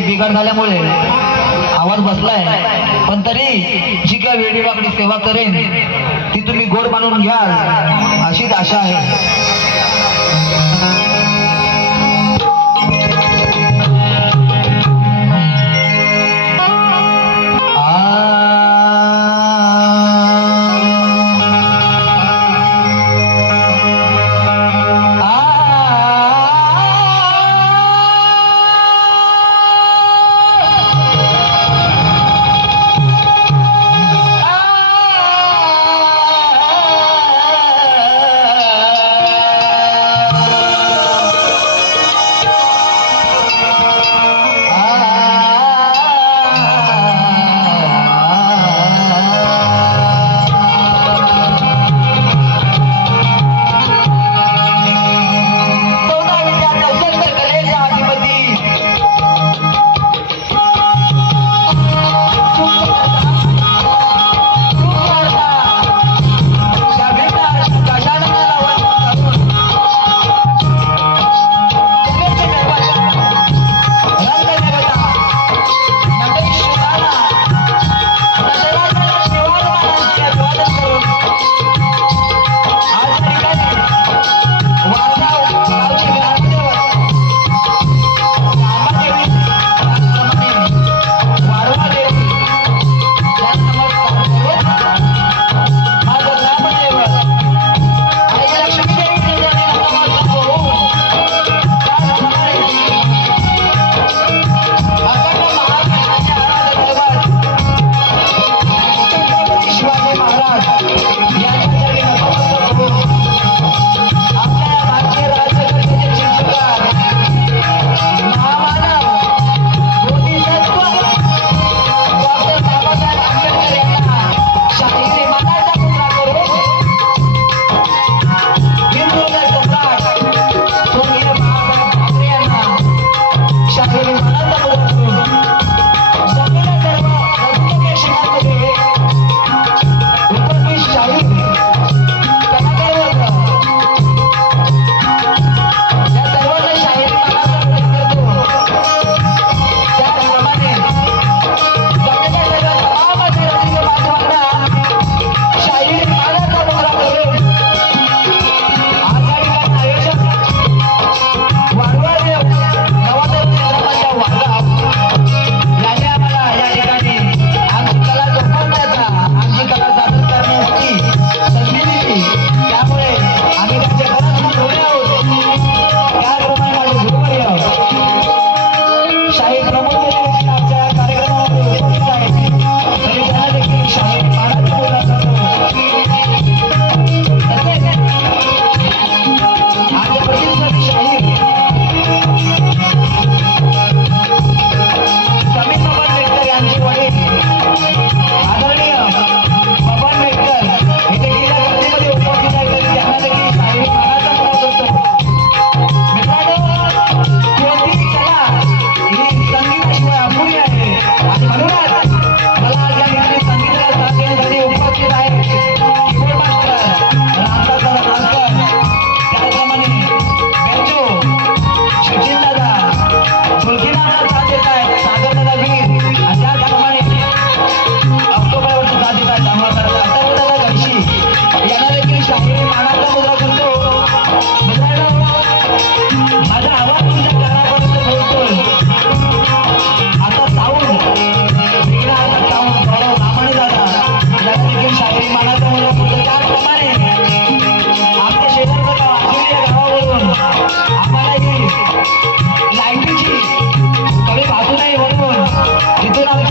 बिघाड झाल्यामुळे आवाज बसलाय. पण तरी जी काय वेडीवाकडी सेवा करेन ती तुम्ही गोड मानून घ्याल अशीच आशा आहे. Thank you.